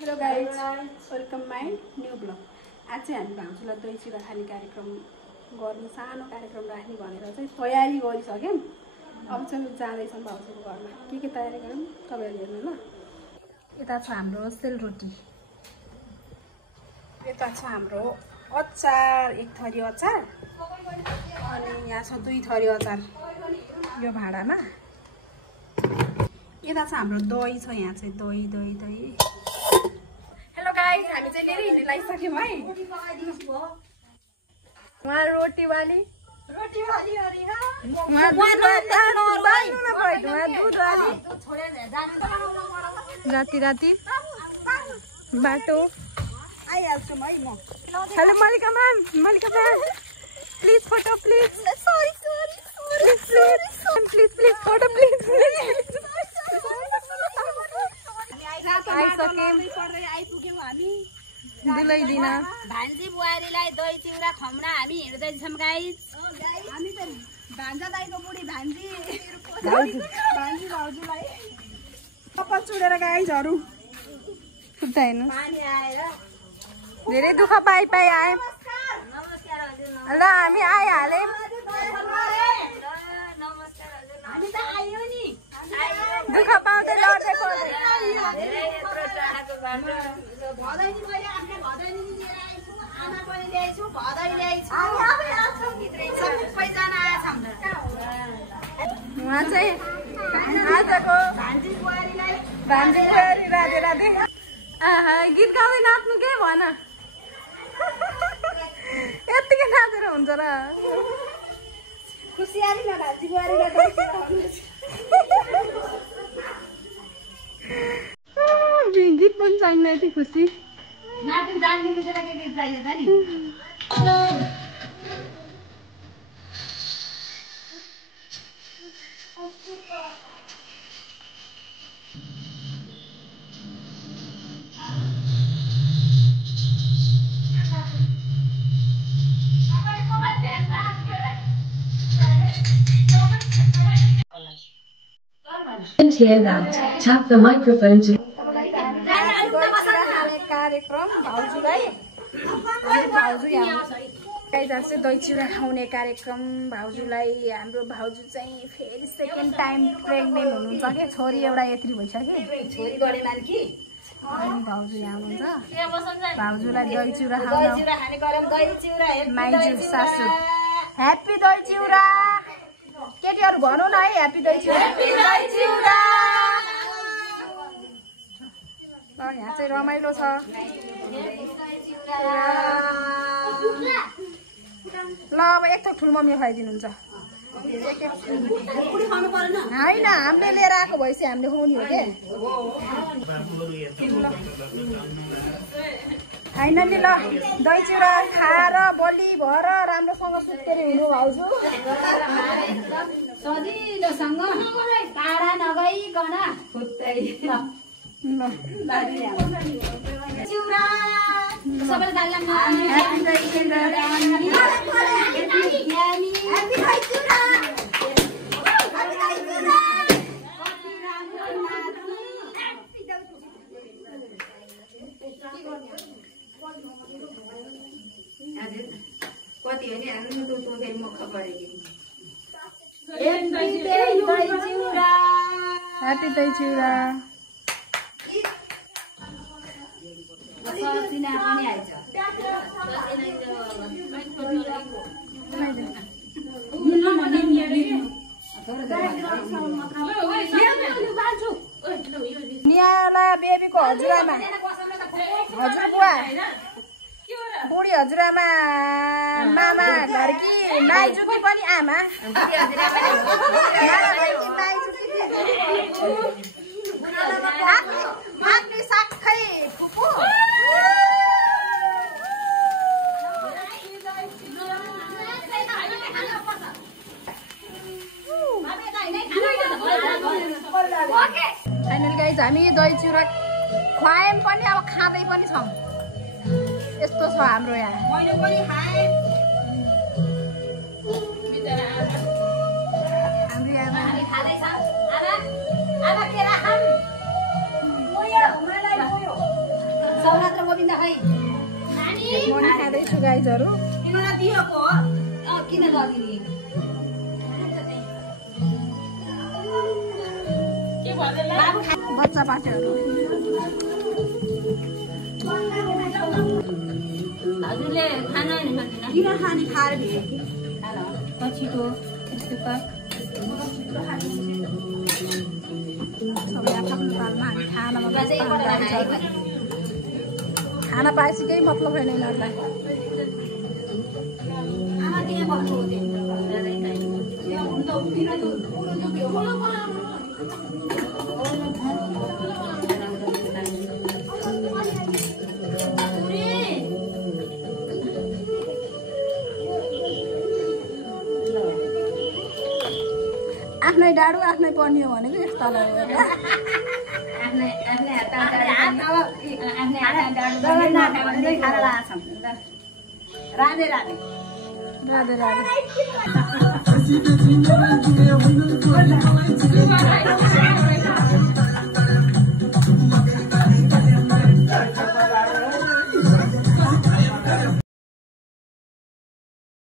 Hello guys, welcome my new blog. आज चाहिँ हामी भाउजूलाई दही चिउरा खाने कार्यक्रम गर्नु, सानो कार्यक्रम राख्ने भनेर चाहिँ तयारी गरिसक्यौँ। अब चाहिँ जाँदैछौँ भाउजूको घरमा। के तयारी गरौँ तपाईँहरू हेर्नु ल। यता छ हाम्रो सेलरोटी, यता छ हाम्रो अचार, एक थरी अचार, अनि यहाँ छ 2 थरी अचार यो भाँडामा। यता छ हाम्रो दही छ, यहाँ चाहिँ दही दही दही। हेलो गाइस, हामी चाहिँ लिएर हिँड्नु लागिसक्यौँ है। वहाँ रोटी वाली अरे राति राति बाटो आइहाल्छु है म। Hello Mallika ma'am, please photo please, please photo please. आइपुग्यौँ हामी दिलाइदिन भान्जी बुहारीलाई दही चिउरा खुवाउन हामी हिँड्दैछौँ गाइस। हामी त भान्जा दाइको बुढी भान्जी भाउजूलाई कपाल चुडेर गाइजहरू सुत्ता हेर्नु। पानी आएर धेरै दुःख पाइ आए। ल हामी आइहाल्यौँ। हामी त आयौँ नि, दुःख पाउँदै लडेको भदैनी मैले आफ्नो भदैनी लिएर आइछु, आमा पनि ल्याइछु, भदै ल्याइछु, सबैजना आएछौँ। उहाँ चाहिँ आजको भान्जी बुहारीलाई भान्जी बुहारी राधे राधे। गीत गाउँदै नाच्नु के भन, यत्तिकै नाचेर हुन्छ र। खुसियाली न भान्जी बुहारीलाई दही चिउरा गीत पनि चाहिँदैन यति खुसी। नाच्नु जान्दिनु के गीत चाहिन्छ नि। Hear that. Tap the microphone to. कार्यक्रम भाउजूलाई भाउजू यहाँ चाहिँ दही चिउरा खाउने कार्यक्रम भाउजूलाई। हाम्रो भाउजू चाहिँ फेरि सेकेन्ड टाइम प्रेग्नेन्ट हुनुहुन्छ कि, छोरी एउटा यत्री भइसक्यो, छोरी गरेन कि अनि भाउजू यहाँ हुनुहुन्छ। भाउजूलाई दही चिउरा दही खाउन चिउरा खाने गरम दही चिउरा माइजू सासू ह्याप्पी दही चिउरा। केटीहरू भनौँ न है, ह्याप्पी दही चिउरा। ल यहाँ चाहिँ रमाइलो छ। ल अब एक थोक ठुलो मम्मी खुवाइदिनुहुन्छ। होइन, हामीले लिएर आएको भएपछि हामीले खुवाउने हो के। फाइनली ल दही चिउरा खाएर बलि भएर राम्रोसँग सुत्केरी हुनु भाउजू। सजिलोसँग टाढा नगइकन चिउरा सबैले डाल्लाम कति हो नि हामी त फेरि मुख परेको। ह्याप्पी दही चिउरा। ससिना पनि आइछ। नियाला बेबीको हजुरआमा, हजुरबुवा, बुढी हजुरआमा, मामा घरकी नाइजुकी पनि आमा, आफ्नै साखै फुपू। फाइनल गाइज हामी दही चिउरा खुवायौँ पनि, अब खाँदै पनि छौँ। यस्तो छ हाम्रो यहाँ। मैले पनि खाएँ। हाम्रो आमा खाँदैछौँ। आमा केरा खाऊँ। मोयो मलाई मोयो। गोविन्द खै मनी खाँदैछु गाइजहरू तिमीलाई दिएको हो किन गरिदिने बच्चा पाठहरू हजुरले खाना किन खाने खाएर भिड्यो कि पछिको यस्तो सबै आफ्नो तालमा हामी खानामा खाना पाएपछि केही मतलब छैन यिनीहरूलाई आमा त्यहाँ बस्नु आफ्नै डाडु आफ्नै पर्ने हो भनेको यस्तो राधे राधे राधे राधे